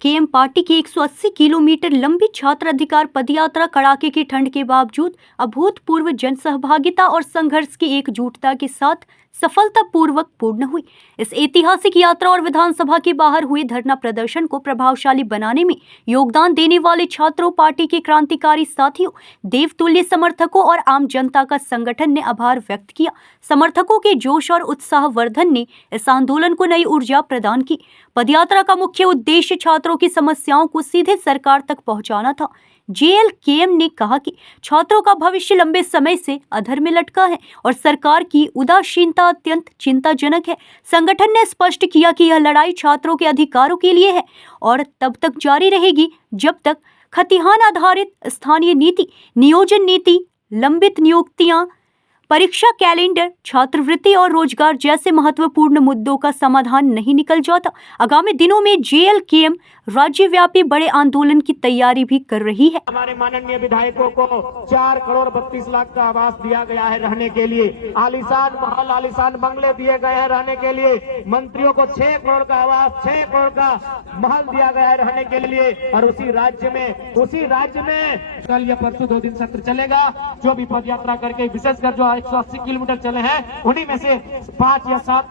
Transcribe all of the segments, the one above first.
JLKM party की 180 kilometre लंबी छात्र अधिकार पदयात्रा कड़ाके की ठंड के बावजूद अभूतपूर्व जनसहभागिता और संघर्ष की एकजुटता के साथ सफलतापूर्वक पूर्ण हुई। इस ऐतिहासिक यात्रा और विधानसभा के बाहर हुए धरना प्रदर्शन को प्रभावशाली बनाने में योगदान देने वाले छात्रों, पार्टी के क्रांतिकारी साथियों, देवतुल्य समर्थकों और आम जनता का संगठन ने आभार व्यक्त किया। समर्थकों के जोश और उत्साहवर्धन ने इस आंदोलन को नई ऊर्जा प्रदान की। पदयात्रा का मुख्य उद्देश्य छात्रों की समस्याओं को सीधे सरकार तक पहुंचाना था। जेएलकेएम ने कहा कि छात्रों का भविष्य लंबे समय से अधर में लटका है और सरकार की उदासीनता अत्यंत चिंताजनक है। संगठन ने स्पष्ट किया कि यह लड़ाई छात्रों के अधिकारों के लिए है और तब तक जारी रहेगी जब तक खतिहान आधारित स्थानीय नीति, नियोजन नीति, लंबित नियुक्तियां, परीक्षा कैलेंडर, छात्रवृत्ति और रोजगार जैसे महत्वपूर्ण मुद्दों का समाधान नहीं निकल जाता। आगामी दिनों में जेएलकेएम राज्यव्यापी बड़े आंदोलन की तैयारी भी कर रही है। हमारे माननीय विधायकों को 4 करोड़ 32 लाख का आवास दिया गया है रहने के लिए, आलीशान महल, आलीशान बंगले दिए गए हैं रहने के लिए, मंत्रियों को 6 करोड़ का आवास, 6 करोड़ का महल दिया गया है रहने के लिए। और उसी राज्य में कल या परसों 2 दिन सत्र चलेगा। जो भी पदयात्रा करके विशेषकर जो 180 किलोमीटर चले हैं उन्हीं में से 5 या 7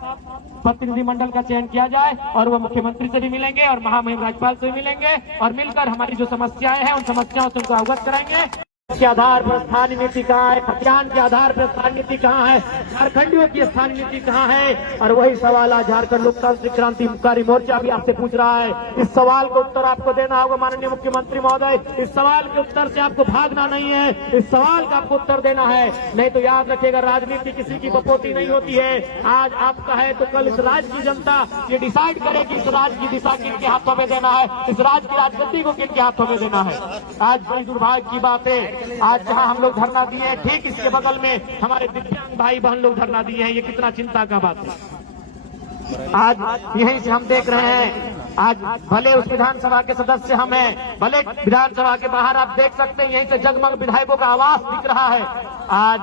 प्रतिनिधिमंडल का चयन किया जाए और वो मुख्यमंत्री से भी मिलेंगे और महामहिम राज्यपाल से भी मिलेंगे और मिलकर हमारी जो समस्याएं हैं उन समस्याओं से उनको अवगत कराएंगे। के आधार पर स्थानीय नीति कहाँ है, खतियान के आधार पर स्थानीय नीति कहाँ है, झारखंडियों की स्थानीय नीति कहाँ है। और वही सवाल आज झारखंड लोकतांत्रिक क्रांतिकारी मोर्चा भी आपसे पूछ रहा है। इस सवाल का उत्तर आपको देना होगा माननीय मुख्यमंत्री महोदय। इस सवाल के उत्तर से आपको भागना नहीं है, इस सवाल का आपको उत्तर देना है। नहीं तो याद रखिएगा, राजनीति किसी की बपोती नहीं होती है। आज आपका है तो कल इस राज्य की जनता ये डिसाइड करेगी इस राज्य की दिशा किनके हाथों में देना है, इस राज्य की राजगद्दी को किनके हाथों में देना है। आज बड़ी दुर्भाग्य की बात है, आज जहां हम लोग धरना दिए हैं ठीक इसके बगल में हमारे दिव्यांग भाई बहन लोग धरना दिए हैं। ये कितना चिंता का बात है। आज यहीं से हम देख रहे हैं, आज भले उस विधानसभा के सदस्य हम हैं, भले विधानसभा के बाहर आप देख सकते हैं यहीं से जगमग विधायकों का आवास दिख रहा है। आज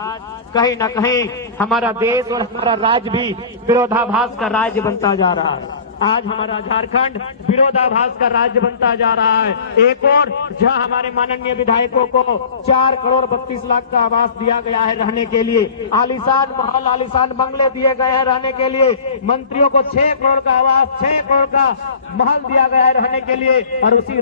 कहीं न कहीं हमारा देश और हमारा राज्य भी विरोधाभास का राज्य बनता जा रहा है। आज हमारा झारखंड विरोधाभास का राज्य बनता जा रहा है। एक और जहां हमारे माननीय विधायकों को 4 करोड़ 32 लाख का आवास दिया गया है रहने के लिए, आलीशान महल, आलीशान बंगले दिए गए हैं रहने के लिए, मंत्रियों को 6 करोड़ का आवास, 6 करोड़ का महल दिया गया है रहने के लिए। और उसी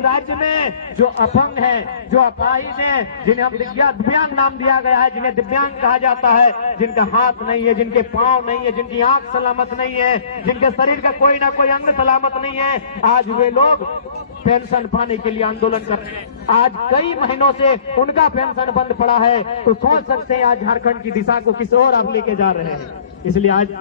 राज्य में जो अपंग है, जो अपाहिज है, जिन्हें हम दिव्यांग नाम दिया गया है, जिन्हें दिव्यांग कहा जाता है, जिनका हाथ नहीं है, जिनके पांव नहीं है, जिनकी आंख सलामत नहीं है, जिनके शरीर का कोई ना कोई अंग सलामत नहीं है, आज वे लोग पेंशन पाने के लिए आंदोलन कर रहे हैं। आज कई महीनों से उनका पेंशन बंद पड़ा है, तो सोच सकते हैं आज झारखंड की दिशा को किस ओर आप लेके जा रहे हैं। इसलिए आज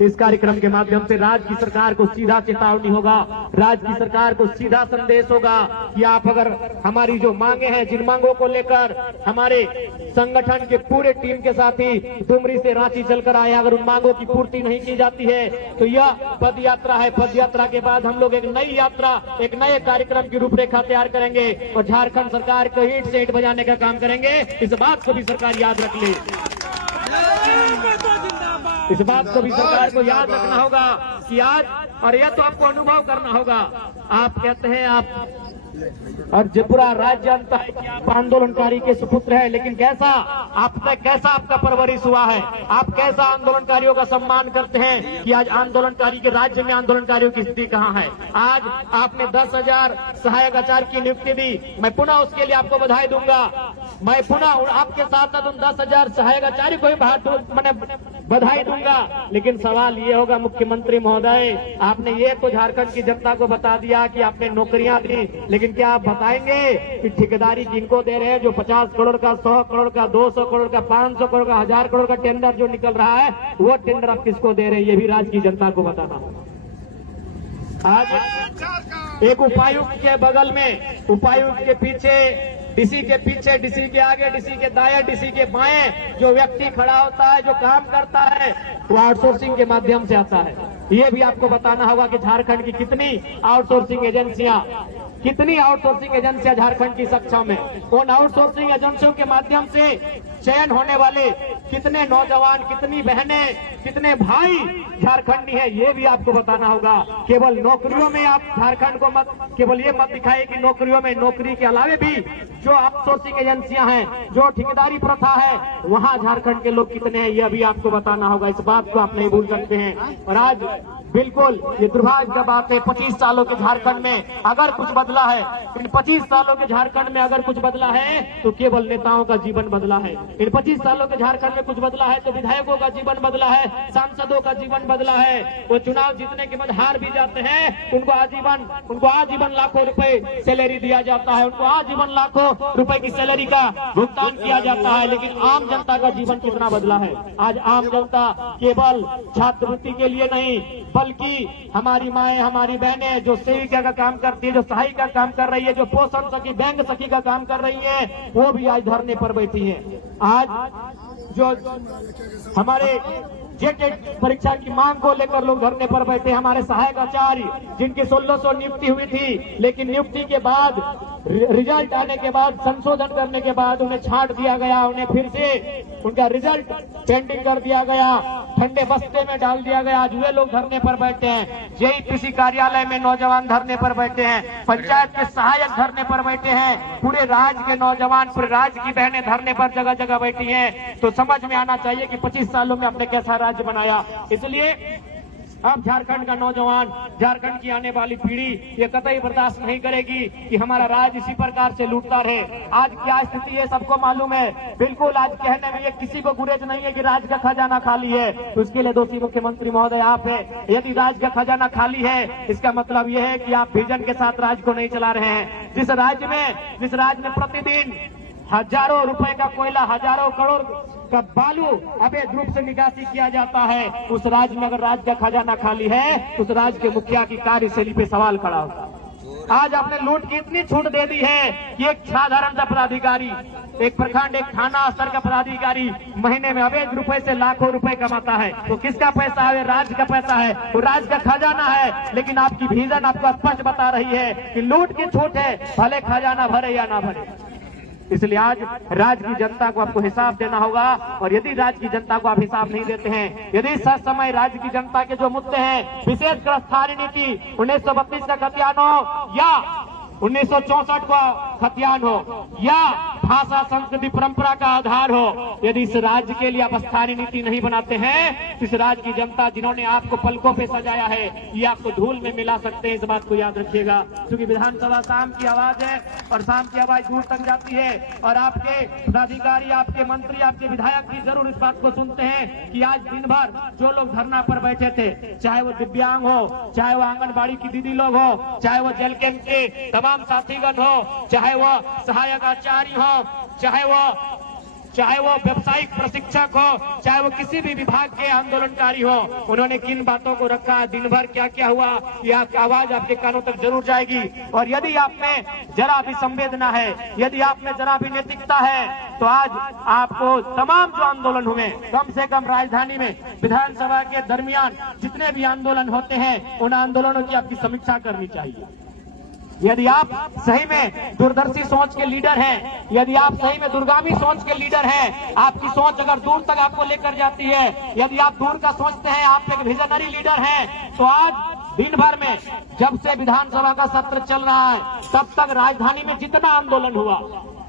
इस कार्यक्रम के माध्यम से राज्य की सरकार को सीधा चेतावनी होगा, राज्य की सरकार को सीधा संदेश होगा कि आप अगर हमारी जो मांगे हैं, जिन मांगों को लेकर हमारे संगठन के पूरे टीम के साथी डुमरी से रांची चलकर आए, अगर उन मांगों की पूर्ति नहीं की जाती है तो यह पद यात्रा है। पद यात्रा के बाद हम लोग एक नई यात्रा, एक नए कार्यक्रम की रूपरेखा तैयार करेंगे और झारखंड सरकार को ईंट से ईंट बजाने का काम करेंगे। इस बात को भी सरकार याद रख ले, इस बात को भी सरकार को याद रखना होगा कि आज, और यह तो आपको अनुभव करना होगा। आप कहते हैं आप और पूरा राज्य जानता है कि आप आंदोलनकारी के सुपुत्र हैं, लेकिन कैसा आपका परवरिश हुआ है, आप कैसा आंदोलनकारियों का सम्मान करते हैं कि आज आंदोलनकारी के राज्य में आंदोलनकारियों की स्थिति कहां है। आज आपने 10,000 सहायक आचार्य की नियुक्ति दी, मैं पुनः उसके लिए आपको बधाई दूंगा। मैं पुनः आपके साथ उन 10,000 सहायक आचार्य को भी बधाई दूंगा। लेकिन सवाल ये होगा मुख्यमंत्री महोदय, आपने ये तो झारखंड की जनता को बता दिया कि आपने नौकरियां दी, लेकिन क्या आप बताएंगे कि ठेकेदारी किनको दे रहे हैं? जो 50 करोड़ का, 100 करोड़ का, 200 करोड़ का, 500 करोड़ का, 1000 करोड़ का टेंडर जो निकल रहा है, वो टेंडर आप किसको दे रहे हैं? ये भी राज्य की जनता को बताना होगा। आज एक उपायुक्त के बगल में, उपायुक्त के पीछे, डीसी के पीछे, डीसी के आगे, डीसी के दाएं, डीसी के बाएं जो व्यक्ति खड़ा होता है, जो काम करता है, वो आउटसोर्सिंग के माध्यम से आता है। ये भी आपको बताना होगा कि झारखंड की कितनी आउटसोर्सिंग एजेंसियां झारखंड की सक्षम है। उन आउटसोर्सिंग एजेंसियों के माध्यम से चयन होने वाले कितने नौजवान, कितनी बहनें, कितने भाई झारखंडी हैं, ये भी आपको बताना होगा। केवल नौकरियों में आप झारखंड को मत, केवल ये मत दिखाए कि नौकरियों में, नौकरी के अलावे भी जो आउटसोर्सिंग एजेंसियां हैं, जो ठेकेदारी प्रथा है, वहां झारखंड के लोग कितने हैं, यह भी आपको बताना होगा। इस बात को आप नहीं भूल सकते हैं। और आज बिल्कुल ये दुर्भाग्य का बात है, 25 सालों के झारखंड में अगर कुछ बदला है, इन 25 सालों के झारखंड में अगर कुछ बदला है तो केवल नेताओं का जीवन बदला है। इन 25 सालों के झारखंड में कुछ बदला है तो विधायकों का जीवन बदला है, सांसदों का जीवन बदला है। वो चुनाव जीतने के बाद हार भी जाते हैं, उनको आजीवन लाखों रुपए सैलरी दिया जाता है, उनको आजीवन लाखों रुपए की सैलरी का भुगतान किया जाता है। लेकिन आम जनता का जीवन कितना बदला है? आज आम जनता केवल छात्रवृत्ति के लिए नहीं, बल्कि हमारी माएं, हमारी बहनें जो सेविका का काम करती है, जो सहायिका का काम कर रही है, जो पोषण सखी, बैंक सखी का काम कर रही है, वो भी आज धरने पर बैठी है। आज जो हमारे जेटेट परीक्षा की मांग को लेकर लोग धरने पर बैठे, हमारे सहायक आचार्य जिनकी 1600 नियुक्ति हुई थी, लेकिन नियुक्ति के बाद, रिजल्ट आने के बाद, संशोधन करने के बाद उन्हें छांट दिया गया, उन्हें फिर से उनका रिजल्ट पेंडिंग कर दिया गया, ठंडे बस्ते में डाल दिया गया। आज वे लोग धरने पर बैठे हैं, जेई कृषि कार्यालय में नौजवान धरने पर बैठे हैं, पंचायत के सहायक धरने पर बैठे हैं, पूरे राज्य के नौजवान, पूरे राज्य की बहनें धरने पर जगह जगह बैठी हैं। तो समझ में आना चाहिए कि 25 सालों में आपने कैसा राज्य बनाया। इसलिए अब झारखंड का नौजवान, झारखंड की आने वाली पीढ़ी ये कतई बर्दाश्त नहीं करेगी कि हमारा राज्य इसी प्रकार से लूटता रहे। आज क्या स्थिति है सबको मालूम है। बिल्कुल आज कहने में ये किसी को गुरेज नहीं है कि राज्य का खजाना खाली है, तो इसके लिए दोषी मुख्यमंत्री महोदय आप है। यदि राज्य का खजाना खाली है, इसका मतलब ये है कि आप विजन के साथ राज्य को नहीं चला रहे हैं। जिस राज्य में प्रतिदिन हजारों रुपए का कोयला, हजारों करोड़ का बालू अवैध रूप से निकासी किया जाता है, उस राज्य में अगर राज्य का खजाना खाली है तो उस राज्य के मुखिया की कार्यशैली पे सवाल खड़ा होता है। आज आपने लूट की इतनी छूट दे दी है कि एक साधारण सा पदाधिकारी, एक प्रखंड, एक थाना स्तर का पदाधिकारी महीने में अवैध रुपए से लाखों रुपए कमाता है। तो किसका पैसा है? राज्य का पैसा है, वो राज्य का खजाना है। लेकिन आपकी विजन आपको स्पष्ट बता रही है कि लूट की छूट है, भले खजाना भरे या ना भरे। इसलिए आज राज्य की जनता को आपको हिसाब देना होगा। और यदि राज्य की जनता को आप हिसाब नहीं देते हैं, यदि सच समय राज्य की जनता के जो मुद्दे हैं, विशेषकर स्थानीय नीति 1932 का खतियान हो या 1964 का खतियान हो या भाषा संस्कृति परंपरा का आधार हो, यदि इस राज्य के लिए आप स्थानीय नीति नहीं बनाते हैं, इस राज्य की जनता जिन्होंने आपको पलकों पे सजाया है, ये आपको धूल में मिला सकते हैं। इस बात को याद रखिएगा, क्योंकि विधानसभा शाम की आवाज है और शाम की आवाज दूर तक जाती है। और आपके पदाधिकारी, आपके मंत्री, आपके विधायक भी जरूर इस बात को सुनते हैं कि आज दिन भर जो लोग धरना पर बैठे थे, चाहे वो दिव्यांग हो, चाहे वो आंगनबाड़ी की दीदी लोग हो, चाहे वो जेल कैंप के तमाम साथीगण हो, चाहे वो सहायक आचार्य हो, चाहे वो व्यावसायिक प्रशिक्षक हो, चाहे वो किसी भी विभाग के आंदोलनकारी हो, उन्होंने किन बातों को रखा, दिन भर क्या क्या हुआ, ये आपकी आवाज आपके कानों तक जरूर जाएगी। और यदि आप में जरा भी संवेदना है, यदि आप में जरा भी नैतिकता है, तो आज आपको तमाम जो आंदोलन हुए, कम से कम राजधानी में विधानसभा के दरमियान जितने भी आंदोलन होते हैं, उन आंदोलनों की आपकी समीक्षा करनी चाहिए। यदि आप सही में दूरदर्शी सोच के लीडर हैं, यदि आप सही में दूरगामी सोच के लीडर हैं, आपकी सोच अगर दूर तक आपको लेकर जाती है, यदि आप दूर का सोचते हैं, आप एक विजनरी लीडर हैं, तो आज दिन भर में जब से विधानसभा का सत्र चल रहा है, तब तक राजधानी में जितना आंदोलन हुआ,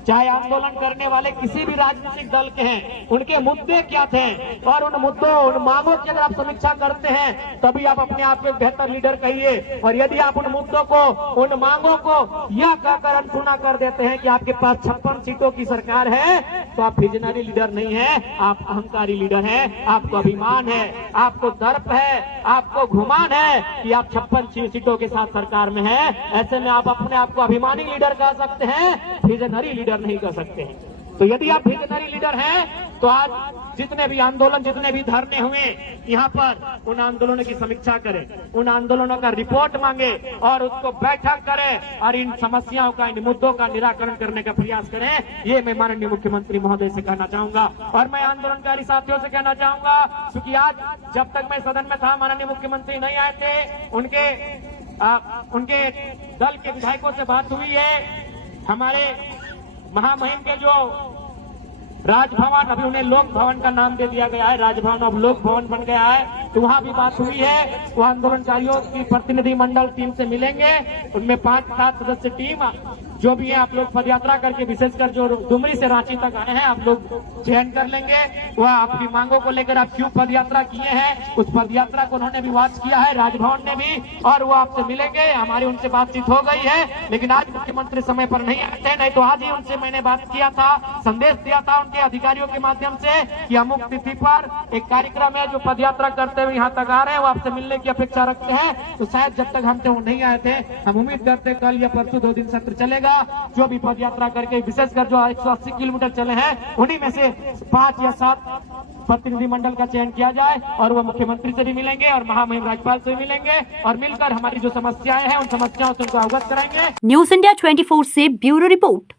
चाहे आंदोलन करने वाले किसी भी राजनीतिक दल के हैं, उनके मुद्दे क्या थे, और उन मुद्दों, उन मांगों की अगर आप समीक्षा करते हैं, तभी आप अपने आप को एक बेहतर लीडर कहिए। और यदि आप उन मुद्दों को, उन मांगों को यह कहकर अनसुना कर देते हैं कि आपके पास 56 सीटों की सरकार है, तो आप विजनरी लीडर नहीं है, आप अहंकारी लीडर हैं। आपको अभिमान है, आपको दर्प है, आपको घुमान है कि आप 56 सीटों के साथ सरकार में है। ऐसे में आप अपने आप को अभिमानी लीडर कह सकते हैं, विजनरी लीडर नहीं कर सकते हैं। तो यदि आप विजनरी लीडर हैं, तो आज जितने भी आंदोलन, जितने भी धरने हुए यहाँ पर, उन आंदोलनों की समीक्षा करें, उन आंदोलनों का रिपोर्ट मांगे और उसको बैठक करें और इन समस्याओं का, इन मुद्दों का निराकरण करने का प्रयास करें। ये मैं माननीय मुख्यमंत्री महोदय से कहना चाहूंगा। और मैं आंदोलनकारी साथियों से कहना चाहूंगा, क्योंकि आज जब तक मैं सदन में था, माननीय मुख्यमंत्री नहीं आए थे, उनके दल के विधायकों से बात हुई है। हमारे महामहिम के जो राजभवन, अभी उन्हें लोक भवन का नाम दे दिया गया है, राजभवन अब लोक भवन बन गया है। तो वहाँ भी बात हुई है, वो आंदोलनकारियों की प्रतिनिधि मंडल टीम से मिलेंगे, उनमें 5-7 सदस्य टीम जो भी है आप लोग पदयात्रा करके, विशेषकर जो डुमरी से रांची तक आए हैं, आप लोग चयन कर लेंगे। वह आपकी मांगों को लेकर आप क्यों पदयात्रा किए हैं, उस पदयात्रा को उन्होंने भी वॉच किया है, राजभवन ने भी, और वो आपसे मिलेंगे। हमारी उनसे बातचीत हो गई है, लेकिन आज मुख्यमंत्री समय पर नहीं आए थे, नहीं तो आज ही उनसे मैंने बात किया था, संदेश दिया था उनके अधिकारियों के माध्यम से कि अमुक तिथि पर एक कार्यक्रम है, जो पदयात्रा करते हुए यहाँ तक आ रहे हैं, वो आपसे मिलने की अपेक्षा रखते हैं। तो शायद जब तक हमसे वो नहीं आए थे, हम उम्मीद करते कल या परसों 2 दिन सत्र चलेगा। जो भी पदयात्रा करके, विशेषकर जो 180 किलोमीटर चले हैं, उन्हीं में से 5 या 7 प्रतिनिधि मंडल का चयन किया जाए, और वो मुख्यमंत्री से भी मिलेंगे और महामहिम राज्यपाल से भी मिलेंगे, और मिलकर हमारी जो समस्याएं हैं उन समस्याओं से उनको अवगत कराएंगे। न्यूज़ इंडिया 24 से ब्यूरो रिपोर्ट।